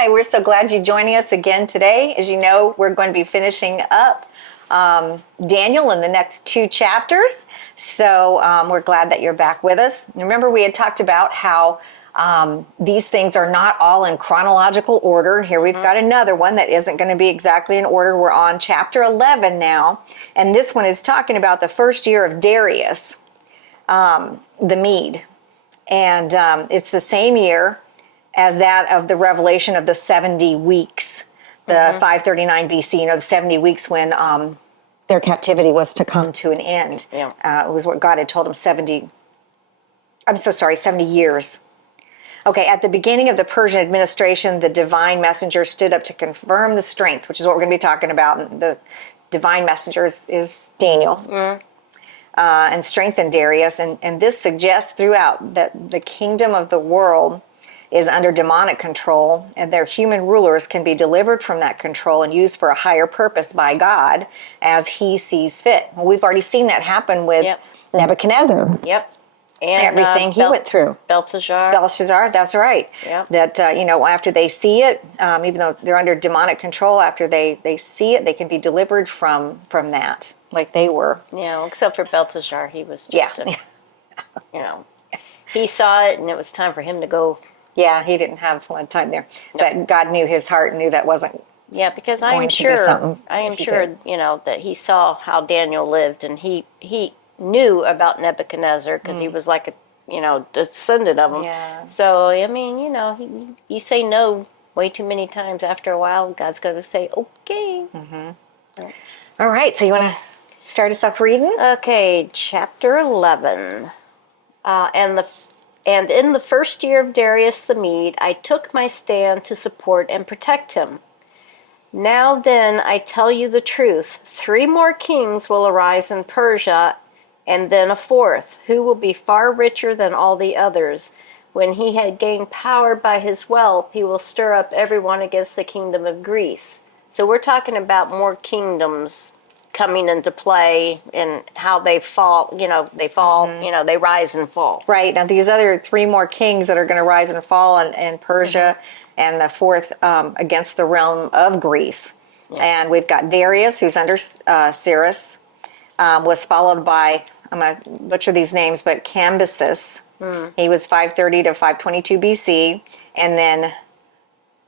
Hi, we're so glad you're joining us again today. As you know, we're going to be finishing up Daniel in the next 2 chapters. So we're glad that you're back with us. Remember, we had talked about how these things are not all in chronological order. Here we've got another one that isn't going to be exactly in order. We're on chapter 11 now, and this one is talking about the first year of Darius, the Mede. And it's the same year as that of the revelation of the 70 weeks, the 539 BC, the 70 weeks when their captivity was to come to an end. Yeah. It was what God had told them 70 years. Okay, at the beginning of the Persian administration, the divine messenger stood up to confirm the strength, which is what we're going to be talking about. And the divine messenger is Daniel. And strengthen Darius. And this suggests throughout that the kingdom of the world is under demonic control, and their human rulers can be delivered from that control and used for a higher purpose by God as he sees fit. Well, we've already seen that happen with Nebuchadnezzar. Yep. And everything he went through. Belshazzar, that's right. Yep. That, after they see it, even though they're under demonic control, after they see it, they can be delivered from that, like they were. Yeah, except for Belshazzar, he was just, he saw it, and it was time for him to go. Yeah, he didn't have a lot of time there. No. But God knew his heart, knew that wasn't. Yeah, because I am sure, that he saw how Daniel lived, and he knew about Nebuchadnezzar because he was like a, descendant of him. Yeah. So, I mean, you say no way too many times. After a while, God's going to say, okay. Mm-hmm. All right, so you want to start us off reading? Okay, chapter 11. And in the first year of Darius the Mede, I took my stand to support and protect him. Now then, I tell you the truth. 3 more kings will arise in Persia, and then a 4th, who will be far richer than all the others. When he had gained power by his wealth, he will stir up everyone against the kingdom of Greece. So we're talking about more kingdoms coming into play and how they fall, they rise and fall. Right. Now, these other 3 more kings that are going to rise and fall in Persia, and the 4th against the realm of Greece. Yeah. And we've got Darius, who's under Cyrus, was followed by, I'm going to butcher these names, but Cambyses. He was 530 to 522 BC. And then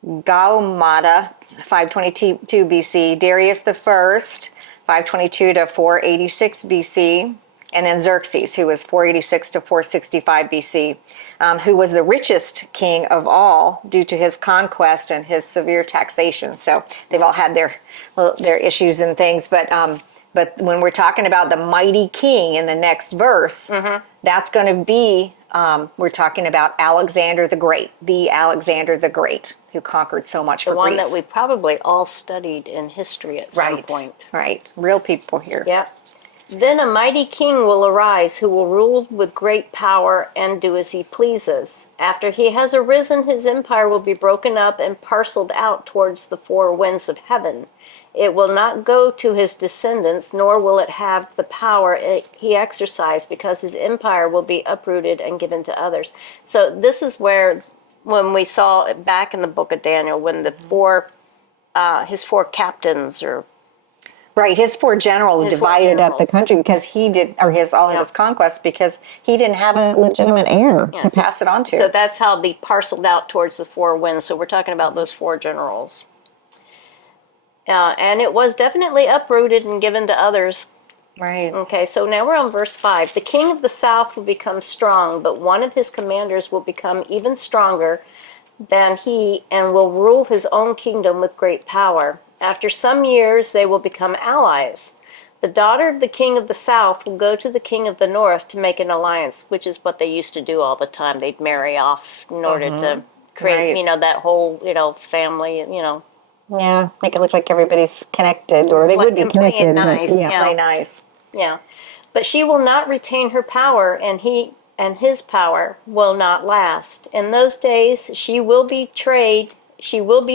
Gaumata, 522 BC. Darius the First, 522 to 486 BC, and then Xerxes, who was 486 to 465 BC, who was the richest king of all due to his conquest and his severe taxation. So they've all had their issues and things, but when we're talking about the mighty king in the next verse, that's going to be, we're talking about Alexander the Great, who conquered so much for Greece. The one that we probably all studied in history at some point. Right, real people here. Yep. Then a mighty king will arise who will rule with great power and do as he pleases. After he has arisen, his empire will be broken up and parceled out towards the 4 winds of heaven. It will not go to his descendants, nor will it have the power he exercised, because his empire will be uprooted and given to others. So this is where, when we saw it back in the book of Daniel, when the his 4 captains or... Right, his 4 generals divided up the country because he did, or all of his conquests, because he didn't have a legitimate heir to pass it on to. So that's how they parceled out towards the 4 winds. So we're talking about those 4 generals. And it was definitely uprooted and given to others. Right. Okay, so now we're on verse 5. The king of the south will become strong, but one of his commanders will become even stronger than he and will rule his own kingdom with great power. After some years, they will become allies. The daughter of the king of the south will go to the king of the north to make an alliance, which is what they used to do all the time. They'd marry off in order to create, that whole, family, Yeah, make it look like everybody's connected, or they would be connected. Nice. Play nice. Yeah, but she will not retain her power, and his power will not last. In those days, she will be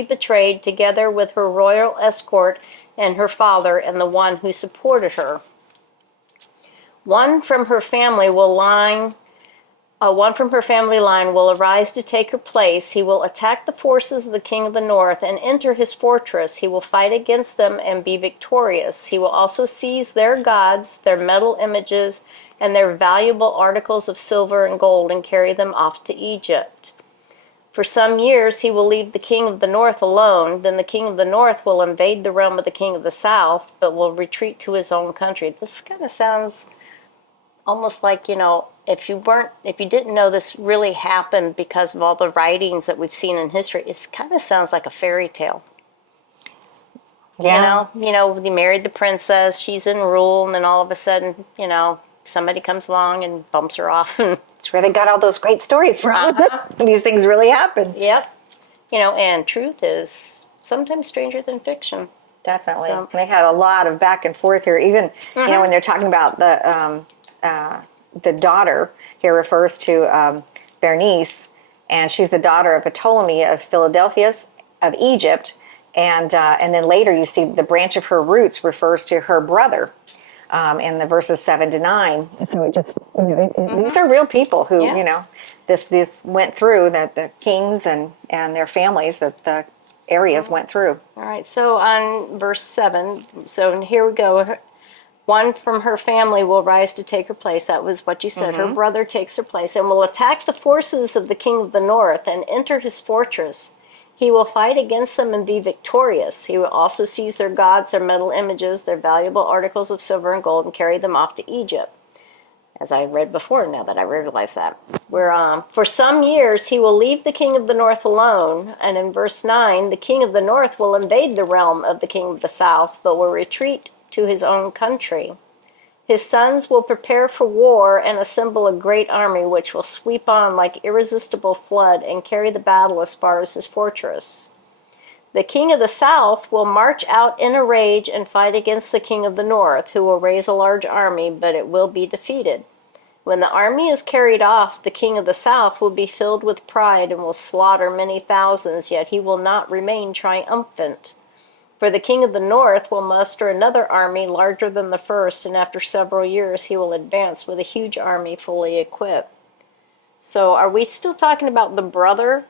betrayed together with her royal escort and her father and the one who supported her. One from her family will line One from her family line will arise to take her place. He will attack the forces of the king of the north and enter his fortress. He will fight against them and be victorious. He will also seize their gods, their metal images, and their valuable articles of silver and gold and carry them off to Egypt. For some years he will leave the king of the north alone. Then the king of the north will invade the realm of the king of the south, but will retreat to his own country. This kind of sounds almost like, if you didn't know this really happened because of all the writings that we've seen in history, it kind of sounds like a fairy tale. Yeah. They married the princess, she's in rule, and then all of a sudden, somebody comes along and bumps her off. And It's where they got all those great stories from. These things really happen. yep. And truth is sometimes stranger than fiction. Definitely. So- They had a lot of back and forth here. Even, when they're talking about the daughter here refers to Bernice, and she's the daughter of Ptolemy of Philadelphus of Egypt, and then later you see the branch of her roots refers to her brother in the verses 7 to 9. So it just these are real people who Yeah. this went through, that the kings and their families that the areas went through. All right, so on verse 7, so here we go. One from her family will rise to take her place. That was what you said. Her brother takes her place and will attack the forces of the king of the north and enter his fortress. He will fight against them and be victorious. He will also seize their gods, their metal images, their valuable articles of silver and gold, and carry them off to Egypt. As I read before, now that I realize that. For some years he will leave the king of the north alone, and in verse 9, the king of the north will invade the realm of the king of the south, but will retreat to his own country. His sons will prepare for war and assemble a great army which will sweep on like irresistible flood and carry the battle as far as his fortress. The king of the south will march out in a rage and fight against the king of the north, who will raise a large army, but it will be defeated. When the army is carried off, the king of the south will be filled with pride and will slaughter many thousands, yet he will not remain triumphant. For the king of the north will muster another army larger than the first, and after several years he will advance with a huge army fully equipped. So are we still talking about the brother?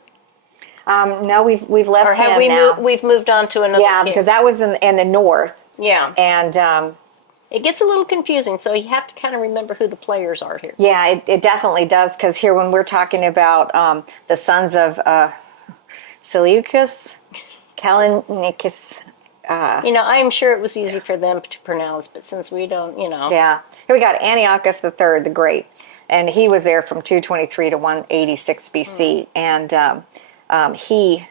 No, we've left Or have him we now. we've moved on to another Yeah, king? because that was in the north, Yeah. and It gets a little confusing, so you have to kind of remember who the players are here. yeah, it definitely does. Because here, when we're talking about the sons of Seleucus, Callinicus. I'm sure it was easy for them to pronounce, but since we don't, Yeah. Here we got Antiochus III the Great, and he was there from 223 to 186 BC, and he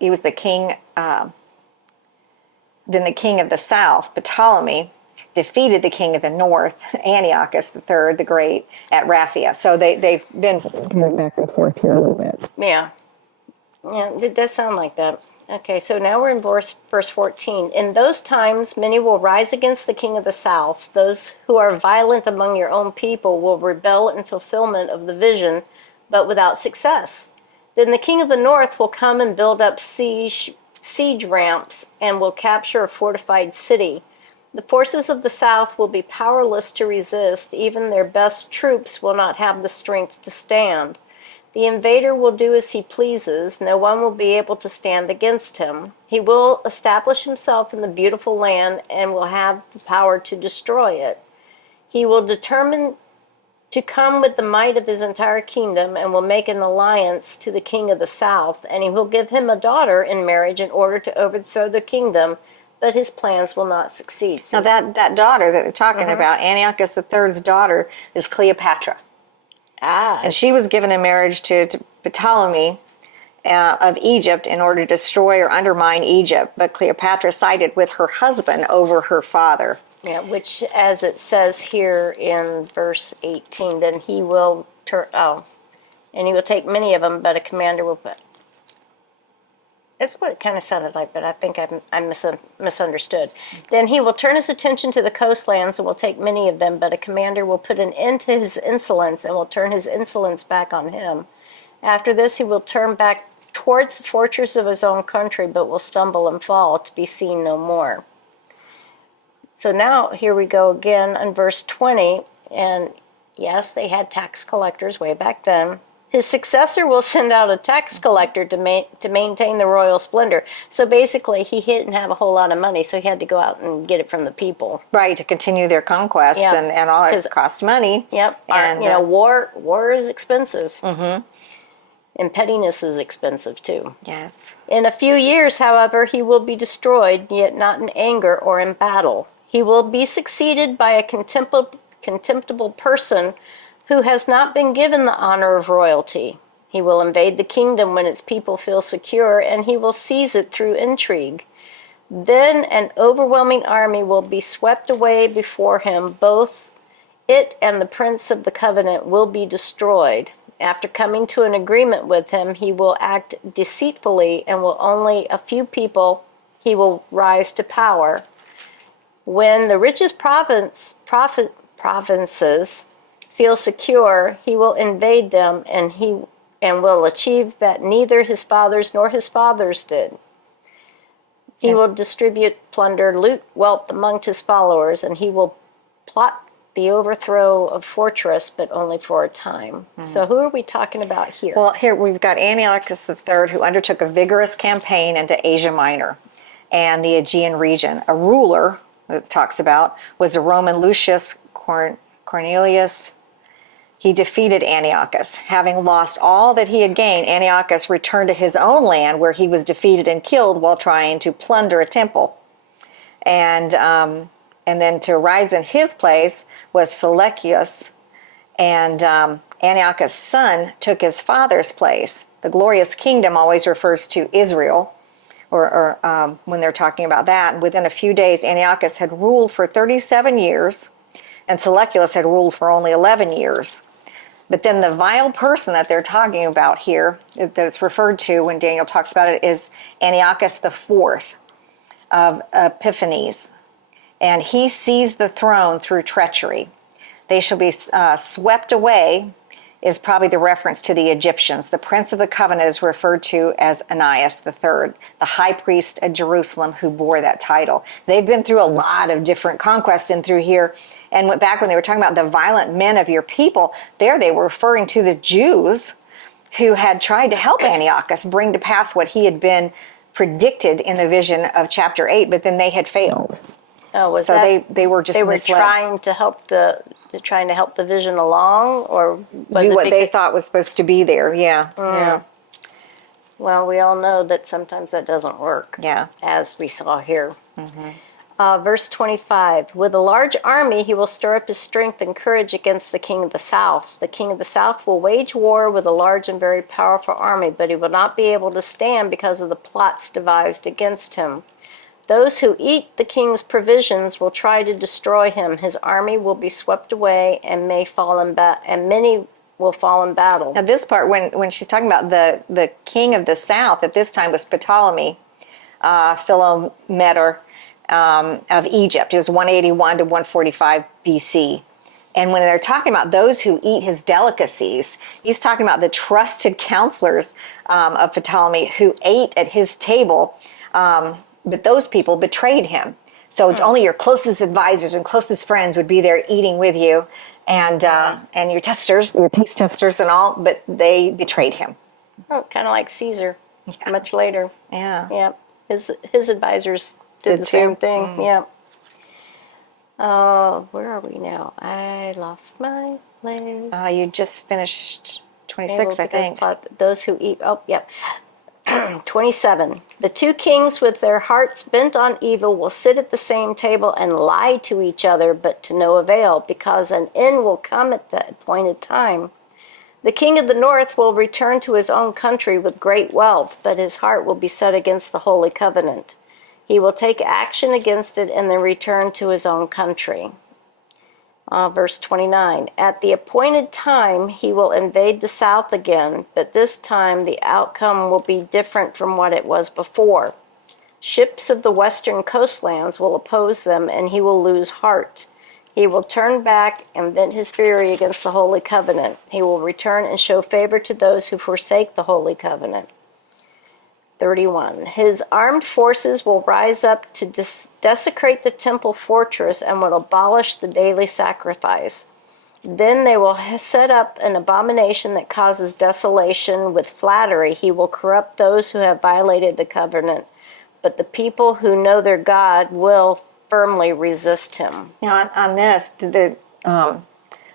was the king. Then the king of the south, Ptolemy, defeated the king of the north, Antiochus III the Great, at Raphia. So they've been going back and forth here a little bit. Yeah. Yeah, it does sound like that. Okay, so now we're in verse 14. In those times, many will rise against the king of the south. Those who are violent among your own people will rebel in fulfillment of the vision, but without success. Then the king of the north will come and build up siege ramps and will capture a fortified city. The forces of the south will be powerless to resist. Even their best troops will not have the strength to stand. The invader will do as he pleases. No one will be able to stand against him. He will establish himself in the beautiful land and will have the power to destroy it. He will determine to come with the might of his entire kingdom and will make an alliance to the king of the south, and he will give him a daughter in marriage in order to overthrow the kingdom, but his plans will not succeed. Now that daughter that they're talking about, Antiochus III's daughter, is Cleopatra. And she was given in marriage to Ptolemy of Egypt in order to destroy or undermine Egypt. But Cleopatra sided with her husband over her father. Yeah, which, as it says here in verse 18, then he will and he will take many of them, but a commander will put. That's what it kind of sounded like, but I think I misunderstood. Then he will turn his attention to the coastlands and will take many of them, but a commander will put an end to his insolence and will turn his insolence back on him. After this, he will turn back towards the fortress of his own country, but will stumble and fall to be seen no more. So now here we go again in verse 20, and Yes, they had tax collectors way back then. His successor will send out a tax collector to maintain the royal splendor. So basically, he didn't have a whole lot of money, so he had to go out and get it from the people. Right, to continue their conquests Yeah. and all it cost money. Yep. And War is expensive. Mm-hmm. And pettiness is expensive too. yes. In a few years, however, he will be destroyed, yet not in anger or in battle. He will be succeeded by a contemptible person who has not been given the honor of royalty. He will invade the kingdom when its people feel secure, and he will seize it through intrigue. Then an overwhelming army will be swept away before him. Both it and the prince of the covenant will be destroyed. After coming to an agreement with him, he will act deceitfully, and will only a few people he will rise to power. When the richest provinces feel secure, he will invade them, and will achieve that neither his fathers nor his fathers did. He will distribute plunder, loot, wealth among his followers, and he will plot the overthrow of fortress, but only for a time. So who are we talking about here? Well, here we've got Antiochus III, who undertook a vigorous campaign into Asia Minor and the Aegean region. A ruler that it talks about was the Roman Lucius Cornelius. He defeated Antiochus. Having lost all that he had gained, Antiochus returned to his own land where he was defeated and killed while trying to plunder a temple. And then to rise in his place was Seleucus, and Antiochus' son took his father's place. The glorious kingdom always refers to Israel, or when they're talking about that. Within a few days, Antiochus had ruled for 37 years, and Seleucus had ruled for only 11 years. But then the vile person that they're talking about here, that it's referred to when Daniel talks about it, is Antiochus IV of Epiphanes. And he seized the throne through treachery. They shall be swept away, is probably the reference to the Egyptians. The prince of the covenant is referred to as Anias III, the high priest at Jerusalem who bore that title. They've been through a lot of different conquests in through here. And back when they were talking about the violent men of your people, there they were referring to the Jews who had tried to help Antiochus bring to pass what he had been predicted in the vision of chapter 8, but then they had failed. Oh, was So that, they were just they were misled. trying to help the vision along, or was Do it what they thought was supposed to be there. Yeah. Yeah. Well, we all know that sometimes that doesn't work. Yeah. As we saw here. Verse 25, with a large army he will stir up his strength and courage against the king of the south. The king of the south will wage war with a large and very powerful army, but he will not be able to stand because of the plots devised against him. Those who eat the king's provisions will try to destroy him. His army will be swept away, and many will fall in battle. Now this part, when she's talking about the king of the south, at this time was Ptolemy Philometor of Egypt. It was 181 to 145 BC. And when they're talking about those who eat his delicacies, he's talking about the trusted counselors of Ptolemy who ate at his table, but those people betrayed him. So only your closest advisors and closest friends would be there eating with you, and your testers, your taste testers and all, but they betrayed him. Oh, kind of like Caesar, much later. Yeah. Yeah, his advisors did the same thing. Yeah. Where are we now? I lost my place. You just finished 26, I think. Those who eat. Oh, yep. 27. The two kings with their hearts bent on evil will sit at the same table and lie to each other, but to no avail, because an end will come at the appointed time. The king of the north will return to his own country with great wealth, but his heart will be set against the holy covenant. He will take action against it and then return to his own country. Verse 29, at the appointed time he will invade the south again, but this time the outcome will be different from what it was before. Ships of the western coastlands will oppose them, and he will lose heart. He will turn back and vent his fury against the holy covenant. He will return and show favor to those who forsake the holy covenant. 31. His armed forces will rise up to desecrate the temple fortress and will abolish the daily sacrifice. Then they will set up an abomination that causes desolation with flattery. He will corrupt those who have violated the covenant, but the people who know their God will firmly resist him. Now, on this,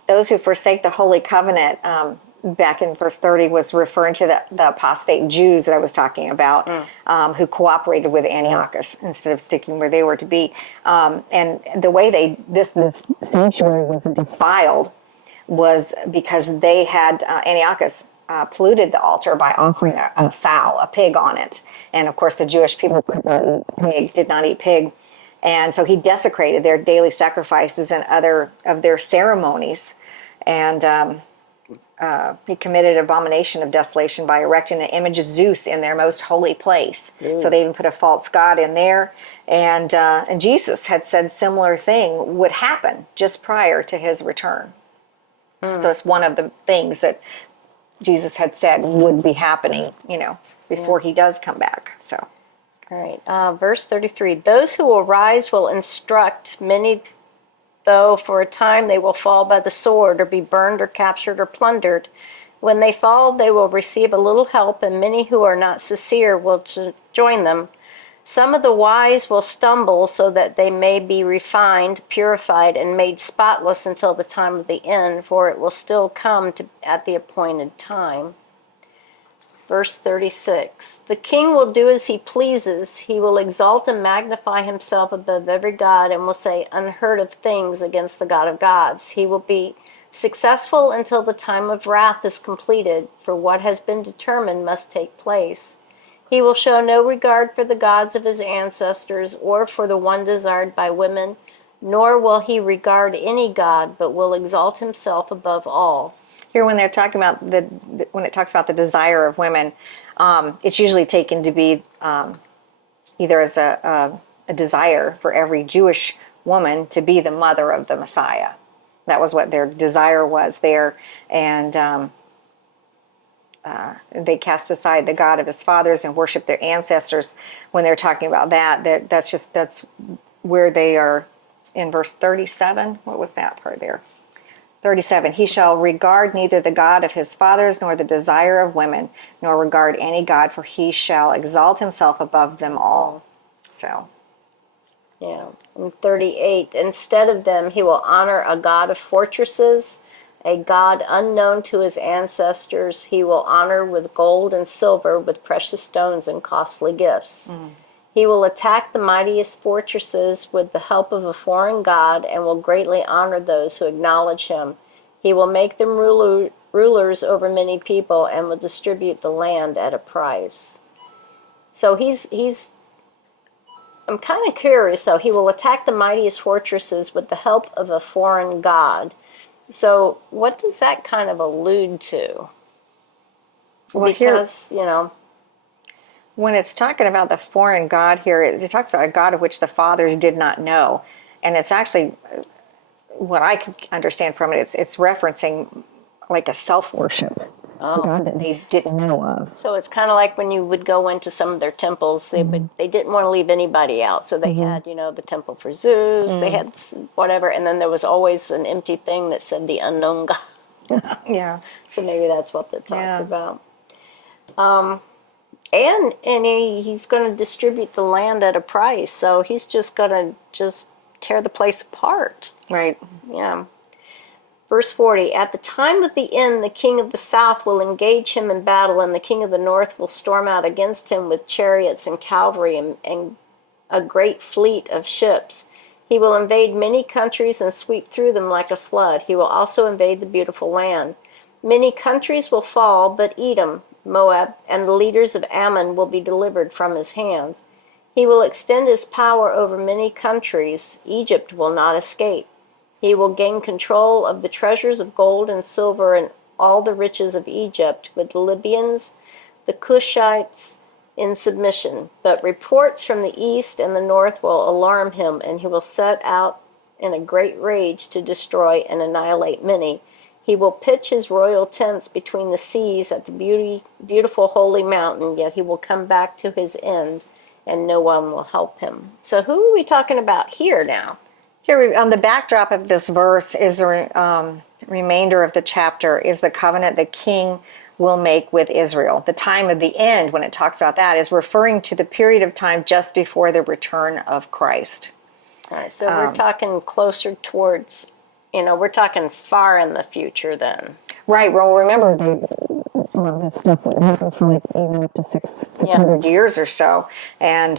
those who forsake the Holy Covenant, back in verse 30, was referring to the apostate Jews that I was talking about, who cooperated with Antiochus instead of sticking where they were to be. And the way this sanctuary was defiled was because they had, Antiochus polluted the altar by offering a sow, a pig on it. And of course, the Jewish people could not eat pig, did not eat pig. And so he desecrated their daily sacrifices and other of their ceremonies. And he committed abomination of desolation by erecting an image of Zeus in their most holy place. So they even put a false god in there. And Jesus had said similar thing would happen just prior to his return. So it's one of the things that Jesus had said would be happening, before he does come back. So, all right, verse 33. Those who will rise will instruct many, though for a time they will fall by the sword or be burned or captured or plundered. When they fall, they will receive a little help, and many who are not sincere will join them. Some of the wise will stumble so that they may be refined, purified, and made spotless until the time of the end, for it will still come at the appointed time. Verse 36, the king will do as he pleases. He will exalt and magnify himself above every god and will say unheard of things against the God of gods. He will be successful until the time of wrath is completed, for what has been determined must take place. He will show no regard for the gods of his ancestors or for the one desired by women, nor will he regard any god, but will exalt himself above all. here when they're talking about when it talks about the desire of women, it's usually taken to be either as a desire for every Jewish woman to be the mother of the Messiah. That was what their desire was there, and they cast aside the God of his fathers and worship their ancestors. When they're talking about that's where they are in verse 37. What was that part there? 37, he shall regard neither the God of his fathers nor the desire of women, nor regard any God, for he shall exalt himself above them all. So, yeah. In 38, instead of them, he will honor a God of fortresses, a God unknown to his ancestors. He will honor with gold and silver, with precious stones and costly gifts. He will attack the mightiest fortresses with the help of a foreign god and will greatly honor those who acknowledge him. He will make them rulers over many people and will distribute the land at a price. So I'm kind of curious though. He will attack the mightiest fortresses with the help of a foreign god. So what does that kind of allude to? well, Because, when it's talking about the foreign god here, it talks about a God of which the fathers did not know. And it's actually, what I can understand from it, it's referencing like a self-worship. A God that they didn't know of. So it's kind of like when you would go into some of their temples, they didn't want to leave anybody out. So they had, the temple for Zeus, they had whatever, and then there was always an empty thing that said the unknown God. Yeah. So maybe that's what that talks about. And he's going to distribute the land at a price. So he's just going to tear the place apart. Right. Yeah. Verse 40, at the time of the end, the king of the south will engage him in battle, and the king of the north will storm out against him with chariots and cavalry and a great fleet of ships. He will invade many countries and sweep through them like a flood. He will also invade the beautiful land. Many countries will fall, but Edom, Moab, and the leaders of Ammon will be delivered from his hands. He will extend his power over many countries. Egypt will not escape. He will gain control of the treasures of gold and silver and all the riches of Egypt, with the Libyans, the Cushites, in submission. But reports from the east and the north will alarm him, and he will set out in a great rage to destroy and annihilate many. He will pitch his royal tents between the seas at the beautiful holy mountain, yet he will come back to his end, and no one will help him. So who are we talking about here now? Here on the backdrop of this verse is the remainder of the chapter is the covenant the king will make with Israel. The time of the end, when it talks about that, is referring to the period of time just before the return of Christ. All right, so we're talking closer towards, we're talking far in the future then. Right. Well, remember, a lot of this stuff would happen for like even up to 600 years or so. And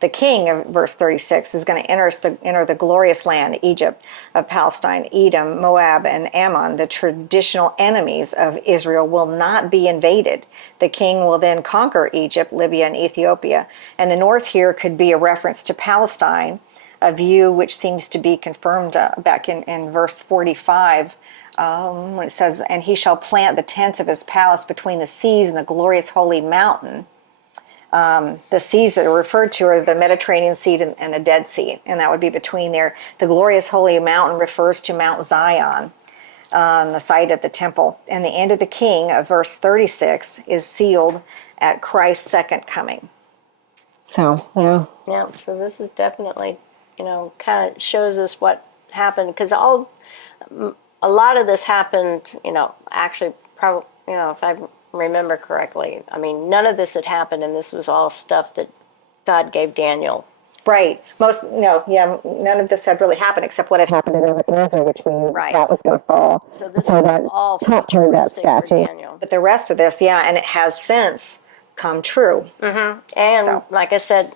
the king of verse 36 is going to enter the glorious land, Egypt, of Palestine, Edom, Moab, and Ammon. The traditional enemies of Israel will not be invaded. The king will then conquer Egypt, Libya, and Ethiopia. And the north here could be a reference to Palestine, a view which seems to be confirmed back in verse 45. When it says, and he shall plant the tents of his palace between the seas and the glorious holy mountain. The seas that are referred to are the Mediterranean Sea and the Dead Sea, and that would be between there. The glorious holy mountain refers to Mount Zion, on the site of the temple. And the end of the king of verse 36 is sealed at Christ's second coming. So, yeah. Yeah, so this is definitely, kind of shows us what happened, because a lot of this happened, actually, probably, if I remember correctly. I mean, none of this had happened, and this was all stuff that God gave Daniel. Right. None of this had really happened except what had happened in Nebuchadnezzar, which we thought was going to fall. So this was that all turned that statue. Daniel. But the rest of this, and it has since come true. Mm-hmm. And like I said,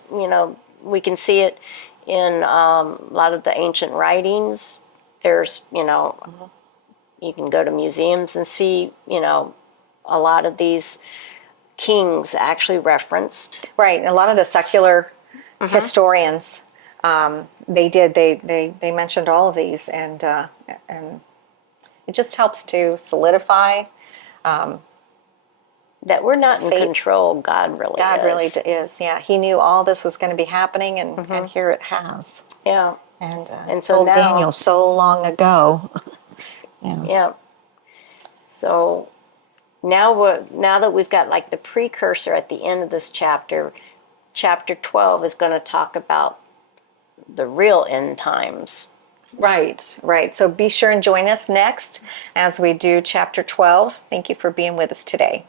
we can see it in a lot of the ancient writings. There's, you can go to museums and see, a lot of these kings actually referenced. Right. And a lot of the secular historians, they mentioned all of these, and it just helps to solidify that we're not in control. God really is. Yeah. He knew all this was going to be happening, and here it has. Yeah. And so told now, Daniel so long ago. Yeah. So now that we've got like the precursor at the end of this chapter 12 is going to talk about the real end times. Right. So be sure and join us next as we do chapter 12. Thank you for being with us today.